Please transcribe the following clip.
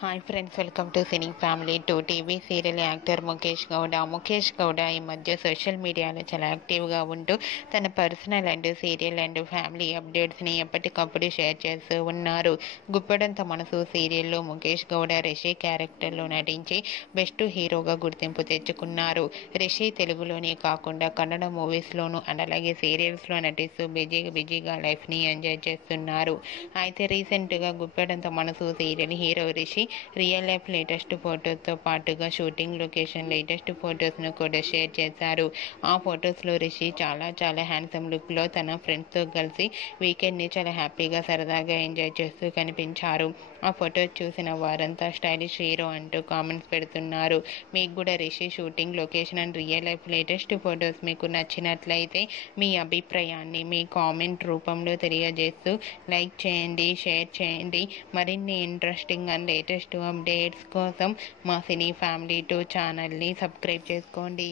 Hi friends, welcome to cine family 2 TV. Serial actor Mukesh Gowda ఈ మధ్య సోషల్ మీడియాలో చాలా యాక్టివ్గా ఉంటూ తన personal and serial and family అప్డేట్స్ని ఎప్పటికప్పుడు షేర్ చేస్తూ ఉన్నారు. గుప్పెడంత మనసు సీరియల్లో ముఖేష్ గౌడ రిషి క్యారెక్టర్లో నటించి బెస్ట్ హీరోగా గుర్తింపు తెచ్చుకున్నారు. రిషి తెలుగులోనే కాకుండా కన్నడ మూవీస్లోనూ అండ్ అలాగే సీరియల్స్లో నటిస్తూ బిజీగా లైఫ్ని ఎంజాయ్ చేస్తున్నారు. అయితే రీసెంట్గా Guppedantha Manasu serial hero Rishi real life latest ఫొటోస్తో పాటుగా షూటింగ్ లొకేషన్ లేటెస్ట్ ఫొటోస్ను కూడా షేర్ చేశారు. ఆ ఫొటోస్లో రిషి చాలా హ్యాండ్సమ్ లుక్లో తన ఫ్రెండ్స్తో కలిసి వీకెండ్ని చాలా హ్యాపీగా సరదాగా ఎంజాయ్ చేస్తూ కనిపించారు. ఆ ఫొటోస్ చూసిన వారంతా స్టైలిష్ హీరో అంటూ కామెంట్స్ పెడుతున్నారు. మీకు కూడా Rishi shooting location and real life latest photos మీకు నచ్చినట్లయితే మీ అభిప్రాయాన్ని మీ కామెంట్ రూపంలో తెలియజేస్తూ లైక్ చేయండి, షేర్ చేయండి. మరిన్ని ఇంట్రెస్టింగ్ అండ్ లేటెస్ట్ అప్డేట్స్ కోసం మా సినీ ఫ్యామిలీ 2 ఛానల్ని సబ్స్క్రైబ్ చేసుకోండి.